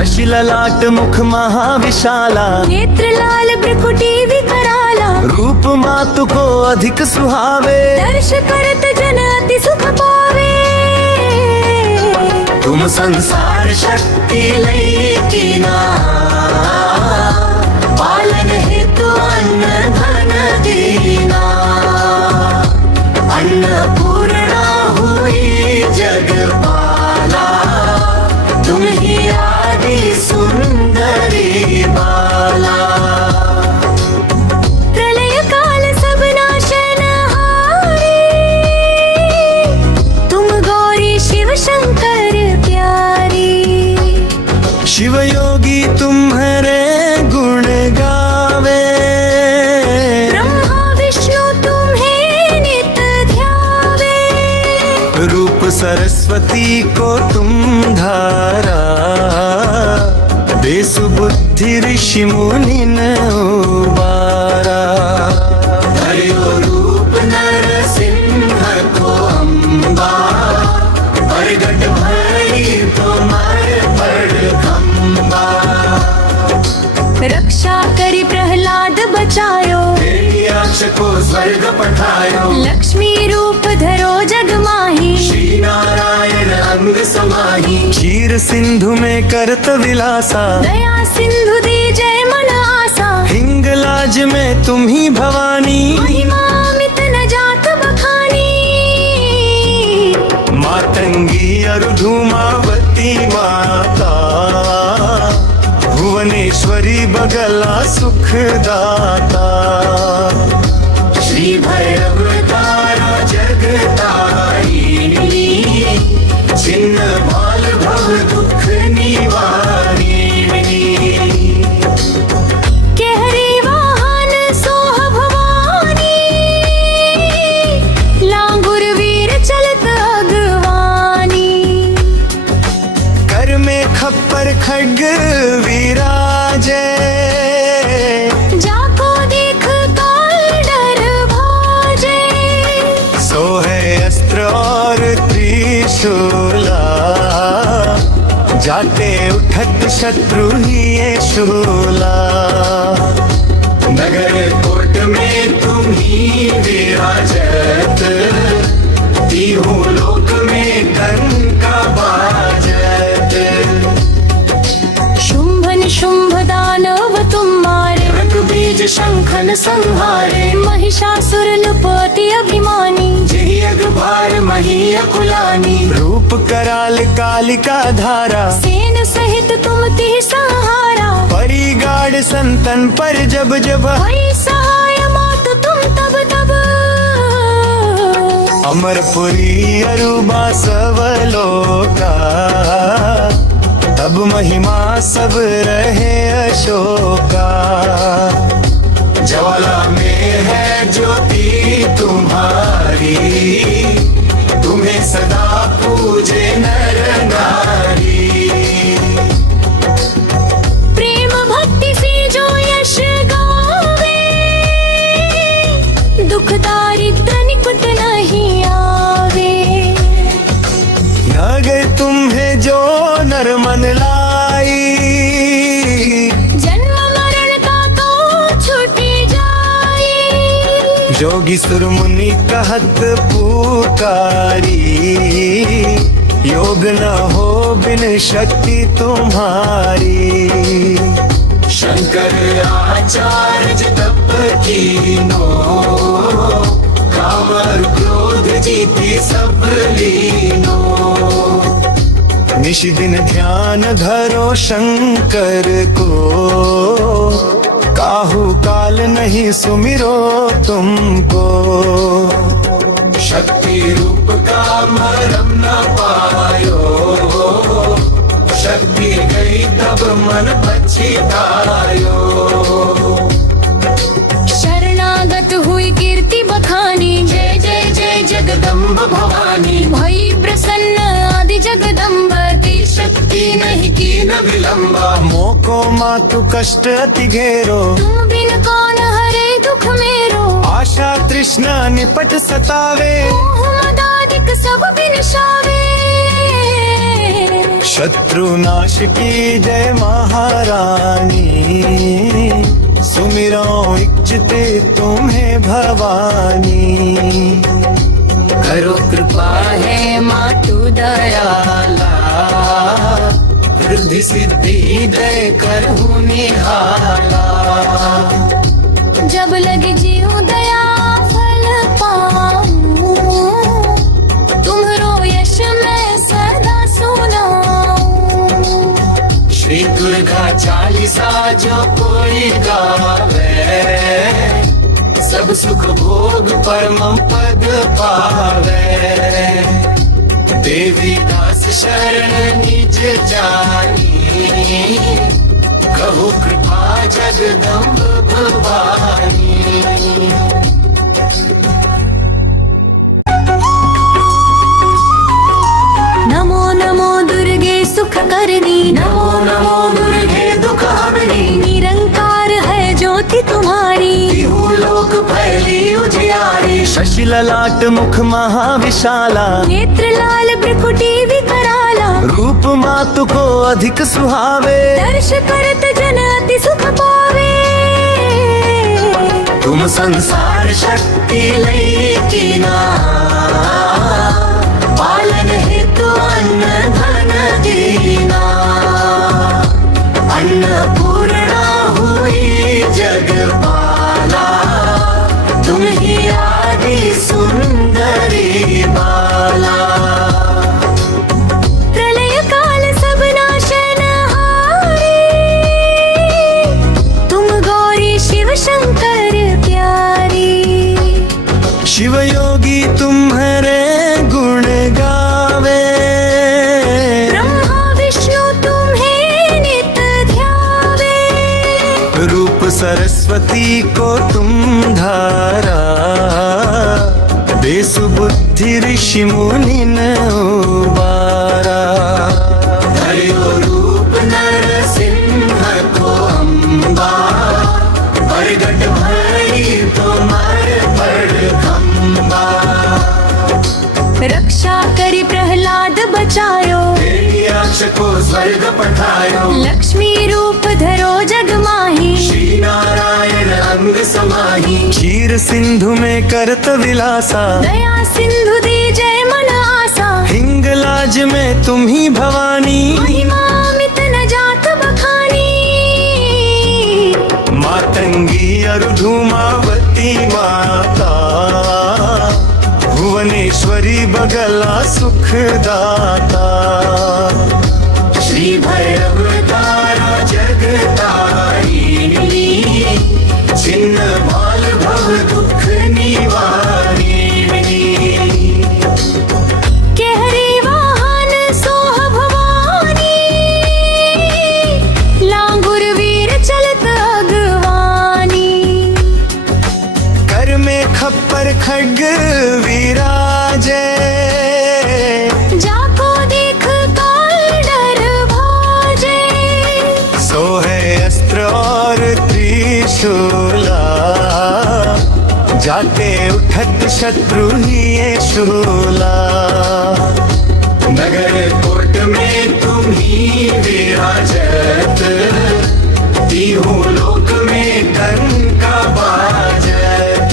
शशि ललाट मुख महाविशाला, नेत्र लाल भ्रुकुटी विकराला, रूप मातु को अधिक सुहावे, दर्श करत जन अति सुख पावे। तुम संसार शक्ति लई कीना, पालन हेतु अन्न धन दीना। अन्नपूर्णा हुई जगपाला, तुम ही आदि सुंदरी बाला। प्रलय काल सब नाशनहारी, तुम गौरी शिव शंकर प्यारी। शिव योगी तुम्हारे गुण गावे, ब्रह्मा विष्णु तुम्हें नित ध्यावे। रूप सरस्वती को तुम धारा, दे सुबुद्धि ऋषि मुनि न उबारा। हरियो रूप नरसिंह को अम्बा, प्रगट भई तुम्हारे बड़ खम्बा। रक्षा करी प्रहलाद बचायो, यक्ष को स्वर्ग पठायो। लक्ष्मी रूप धरो जग माही, श्री नारायण अंग समाही। क्षीर सिंधु में करत विलासा, दया सिंधु दी जय मन आसा। हिंगलाज में तुम ही भवानी, महिमा अमित न जात बखानी। मातंगी अरु धूमावती माता, भुवनेश्वरी बगला सुखदाता। श्री भैरव तारा जगतारिणी, छिन्न भाल भव दुख निवारिणी। केहरी वाहन सोह भवानी, लांगुर वीर चलत अगवानी। कर में खप्पर खड्ग विराजे, जाको देख काल डर भाजे। सो है अस्त्र और त्रिशूला, जाते उठत शत्रु ही ये शूला। नगर कोट में तुम ही विराजत, तीनों लोक में डंका बाजत। शुंभ निशुंभ दानव तुम मारे, रंग बीज शंखन संहारे। महिषासुर नृपति अभिमानी, जही अगभार मही अकुलानी। रूप कराल कालिका धारा, सेन सहित तुम तिह सहारा। परिगाड़ संतन पर जब जब, भई सहाय मात तुम तब तब। अमरपुरी अरुबा सवलोका, तब महिमा सब रहे अशोका। ज्वाला में है ज्योति तुम्हारी, तुम्हें सदा पूजे नर नारी। प्रेम भक्ति से जो यश गावे, दुख दारिद्र निकुट नहीं आवे। नगर तुम्हें जो नर मन लाई, जन्म मरण का तो छूटी जाए। जोगी सुर मुनि कहत पुकारी, योग न हो बिन शक्ति तुम्हारी। शंकर आचार्य तप कीनो, काम और क्रोध जीती सब लीनो। निश दिन ध्यान धरो शंकर को, काहू काल नहीं सुमिरो तुमको। शक्ति रूप का मरम न पायो, शक्ति गई तब मन पछतायो। शरणागत हुई कीर्ति बखानी, जय जय जय जगदम्ब भवानी। भई प्रसन्न आदि जगदम्ब, दी शक्ति नहीं की न विलंबा। मोको मातु कष्ट अति घेरो, तुम बिन कौन हरे दुख मेरो। आशा तृष्णा निपट सतावे, मोह मदादिक सब बिन शावे। शत्रुनाश की जय महारानी, सुमिरो इच्छते तुम्हें भवानी। करो कृपा है मातु दयाला, वृद्धि सिद्धि दय करहु निहाला। जब लग जीव दया फल पाऊं, तुम्हरो यश मैं सदा सुनाऊं। श्री दुर्गा चालीसा जो कोई गावे, सब सुख भोग परम पद पावे। देवी दास शरण निज जानी, कहु कृपा जगदम्ब भवानी। नमो नमो दुर्गे सुख करनी, नमो नमो दुर्गे दुख हरणी, निरंकार है ज्योति तुम्हारी। तिहु लोक फैली उजियारी। शशि ललाट मुख महाविशाला, नेत्र लाल भ्रुकुटी विकराला। रूप मातु को अधिक सुहावे, दर्श करत जन अति सुख पावे। तुम संसार शक्ति लई कीना, पालन हेतु अन्न धन दीना। अन्नपूर्णा हुई जगपाला, तुम ही आदि सुंदरी बाला। प्रलय काल सब नाशनहारी, तुम गौरी शिव शंकर प्यारी। शिव योगी तुम्हारे गुण गावे, ब्रह्मा विष्णु तुम्हें नित ध्यावे। रूप सरस्वती को तुम धारा, दे सुबुद्धि ऋषि मुनि न उबारा। धर्यो रूप नरसिंह को अम्बा, प्रगट भई तुम्हारे बड़ खम्बा। रक्षा करी प्रहलाद बचायो, यक्ष को स्वर्ग पठायो। लक्ष्मी रूप धरो जग माही। श्री नारायण अंग समाही, क्षीर सिंधु में करत विलासा। दया सिंधु दी जय मन आसा, हिंगलाज में तुम ही भवानी। महिमा अमित न जात बखानी। मातंगी अरु धूमावती माता, भुवनेश्वरी बगला सुखदाता। श्री भैरव तारा जगतारिणी, छिन्न भाल भव दुख निवारिणी। केहरी वाहन सोह भवानी, लांगुर वीर चलत अगवानी। कर में खप्पर खड्ग विराजे, जाको देख काल डर भाजे। सो है अस्त्र और त्रिशूला, जाके उठत शत्रु ही ये शूला। नगर कोट में तुम ही विराजत, तीनों लोक में डंका बाजत।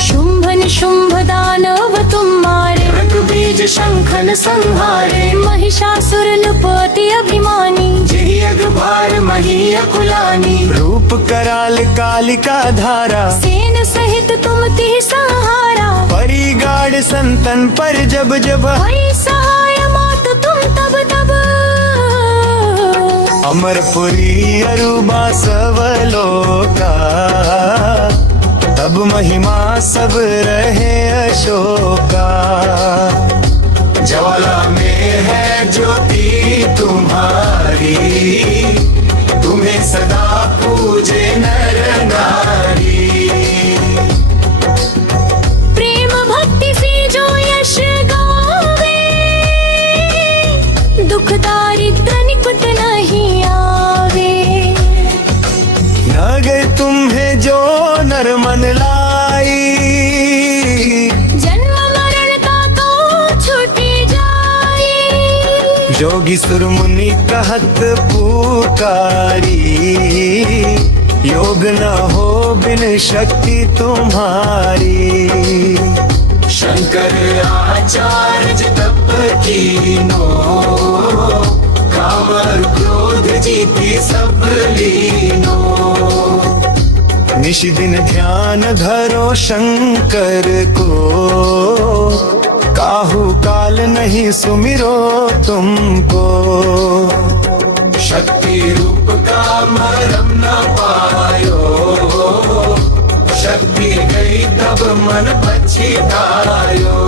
शुंभ निशुंभ दानव तुम मारे, रंग बीज शंखन संहारे। महिषासुर नृपति अभिमानी। जही अगभार मही अकुलानी, रूप कराल कालिका धारा। सेन सहित तुम तिह सहारा, परिगाड़ संतन पर जब जब। भई सहाय मात तुम तब तब। अमरपुरी अरुबा सवलोका, तब महिमा सब रहे अशोका। ज्वाला में है ज्योति तुम्हारी, तुम्हें सदा पूजे नर नारी। प्रेम भक्ति से जो यश गावे, दुख दारिद्र निकुत नहीं आवे। नगर तुम्हें जो नर मन लाई, जन्म मरण का तो छूटी जाए। योगी सुरमुनि कहत पुकारी, योग न हो बिन शक्ति तुम्हारी। शंकर आचार्य तप कीनो, काम और क्रोध जीती सब लीनो। निश दिन ध्यान धरो शंकर को, काहू काल नहीं सुमिरो तुमको। शक्ति रूप का मरम न पायो, शक्ति गई तब मन पछतायो।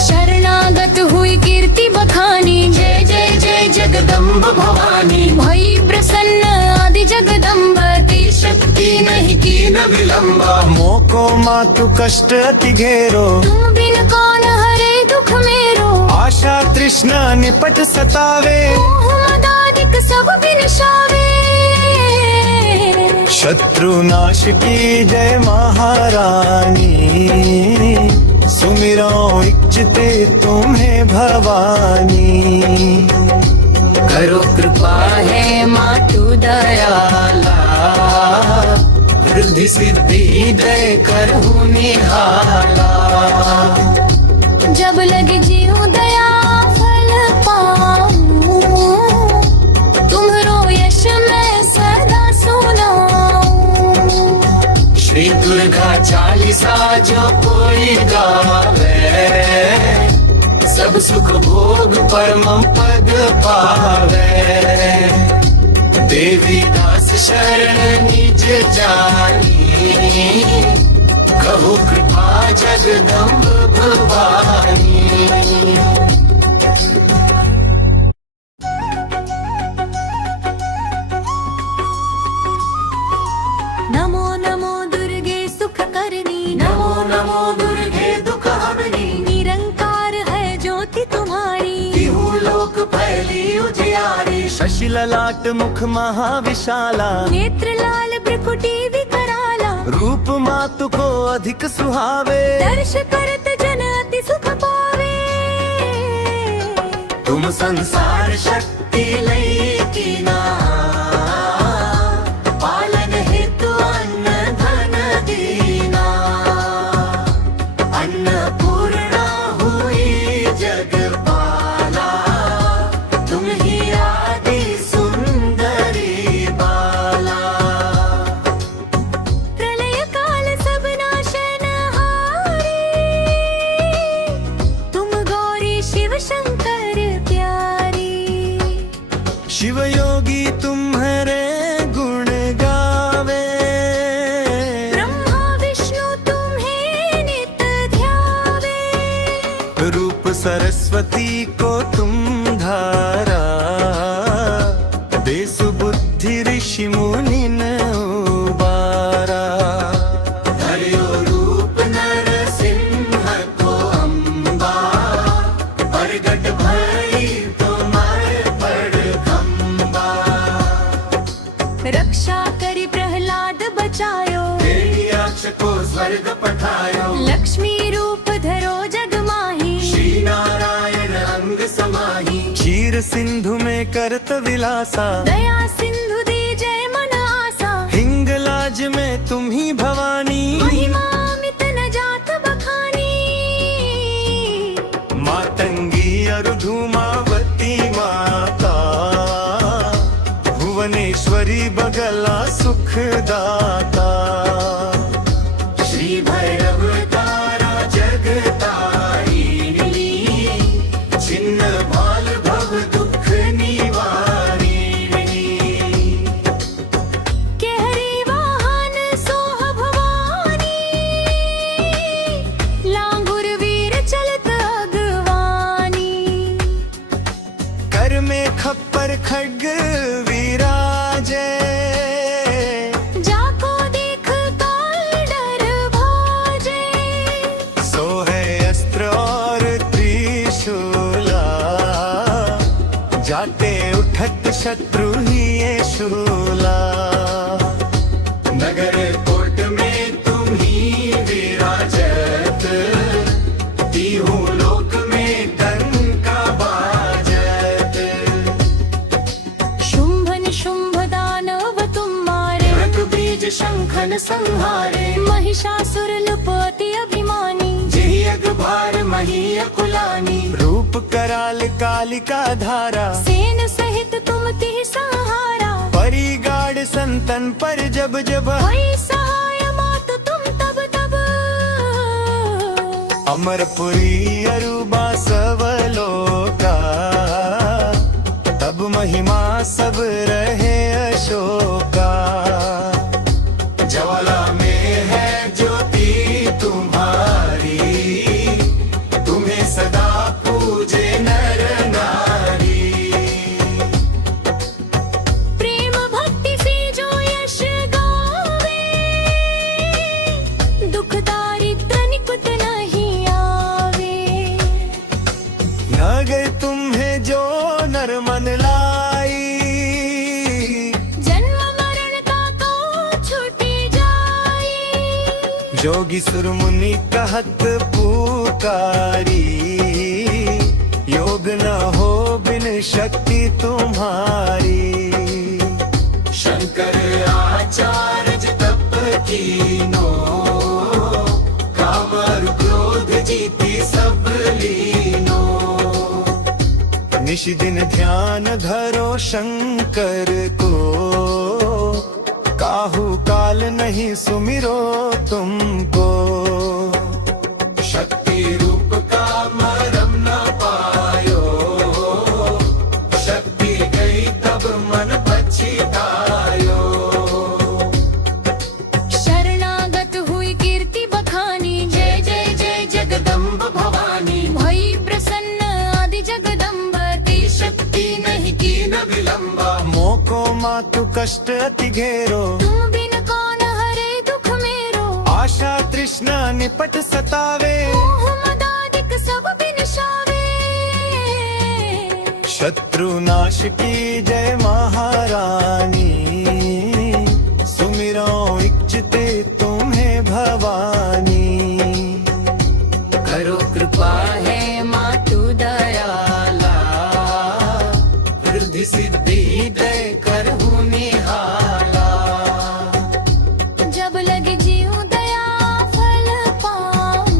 शरणागत हुई कीर्ति बखानी, जय जय जय जगदम्ब भवानी। भई प्रसन्न आदि जगदम्ब, ती शक्ति नहीं की न विलंबा। मोको मातु कष्ट अति घेरो, तुम बिन कौन हरे दुख मेरो। आशा तृष्णा निपट सतावे, मोह मदादिक सब बिनशावे। शत्रु नाश की जय महारानी, सुमिरो इच्छते तुम्हें भवानी। करो कृपा है मातु दयाला, वृद्धि सिद्धि दय करहु निहाला। जब लगे जीव दया फल पाऊं, तुम्हरो यश मैं सदा सुनाऊं। श्री दुर्गा चालीसा जो कोई गावे, सब सुख भोग परम पद पावे। देवी दास शरण निज जानी, कहु कृपा जगदम्ब भवानी। नमो नमो दुर्गे सुख करनी, नमो नमो दुर्गे दुख हरनी। निरंकार है ज्योति तुम्हारी, तिहु लोक फैली उजियारी। शशि ललाट मुख महाविशाला, नेत्र लाल भ्रुकुटी विकराला। रूप मातु को अधिक सुहावे, दर्श करत जन अति सुख पावे। तुम संसार शक्ति लई कीना, पालन हेतु अन्न धन दीना। अन्नपूर्णा हुई जगपाला, तुम ही आदि सुंदरी बाला। प्रलय काल सब नाशनहारी, तुम गौरी शिव शंकर प्यारी। शिव योगी तुम्हारे गुण गावे, ब्रह्मा विष्णु तुम्हें नित ध्यावे। रूप सरस्वती को तुम धारा, देश बुद्धि ऋषि मुनि न उबारा। धर्यो रूप नरसिंह को अम्बा, प्रगट भई तुम्हारे पड़खम्बा। रक्षा करी प्रहलाद बचायो, हिरण्याक्ष को स्वर्ग पठायो। लक्ष्मी रूप धरो जग माही। श्री नारायण अंग समाही, क्षीर सिंधु में करत विलासा। दया सिंधु दी जय मन आसा, हिंगलाज में तुम ही भवानी। महिमा अमित न जात बखानी। मातंगी अरु धूमावती माता, भुवनेश्वरी बगला सुखदाता। श्री भैरव तारा जगतारिणी, छिन्न भाल भव दुख निवारिणी। केहरी वाहन सोह भवानी, लांगुर वीर चलत अगवानी। कर में खप्पर खड्ग विराजे, जाको देख काल डर भाजे। सो है अस्त्र और त्रिशूला, जाते उठत शत्रु ही ये शूला। नगर कोट में तुम ही विराजत, तीहू लोक में डंका भुवन संहारे महिषासुर नृपति अभिमानी जेहि अगभार मही अकुलानी रूप कराल कालिका धारा सेन सहित तुम तिहि सहारा परिगाड़ संतन पर जब जब भई सहाय मात तुम तब तब अमरपुरी अरुबा सवलोका तब महिमा सब रहे अशोका ज्वाला में है ज्योति तुम्हारी तुम्हें सदा पूजे नर नारी प्रेम भक्ति से जो यश गावे दुख दारिद्र निकुत नहीं आवे नगर तुम्हें जो नर मन लाई जन्म मरण का तो छूटी जाई योगी सुर मुनि कहत पुकारी योग न हो बिन शक्ति तुम्हारी शंकर आचार्य तप कीनो काम और क्रोध जीती सब लीनो निश दिन ध्यान धरो शंकर को काहू काल नहीं सुमिरो तुमको शक्ति रूप का मरम न पायो शक्ति गई तब मन पछतायो शरणागत हुई कीर्ति बखानी जय जय जय जगदम्ब भवानी भई प्रसन्न आदि जगदम्ब ती शक्ति नहीं की न विलंबा मोको मातु कष्ट अति घेरो तुम बिन कौन हरे दुख मेरो आशा तृष्णा निपट सतावे मोह मदादिक सब बिनशावे शत्रु नाश की जय महारानी सुमिरो इच्छते तुम्हें भवानी करो कृपा है मातु दयाला वृद्धि सिद्धि दय करहु निहाला जब लगे जीव दया फल पाऊं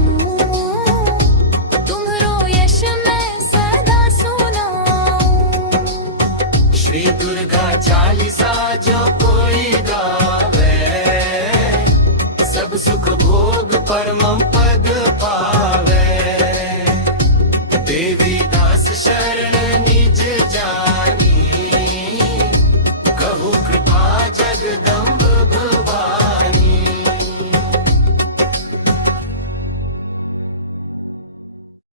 तुम्हरो यश मैं सदा सुनाऊं श्री दुर्गा चालीसा जो कोई गावे सब सुख भोग परम पद पावे देवी दास शरण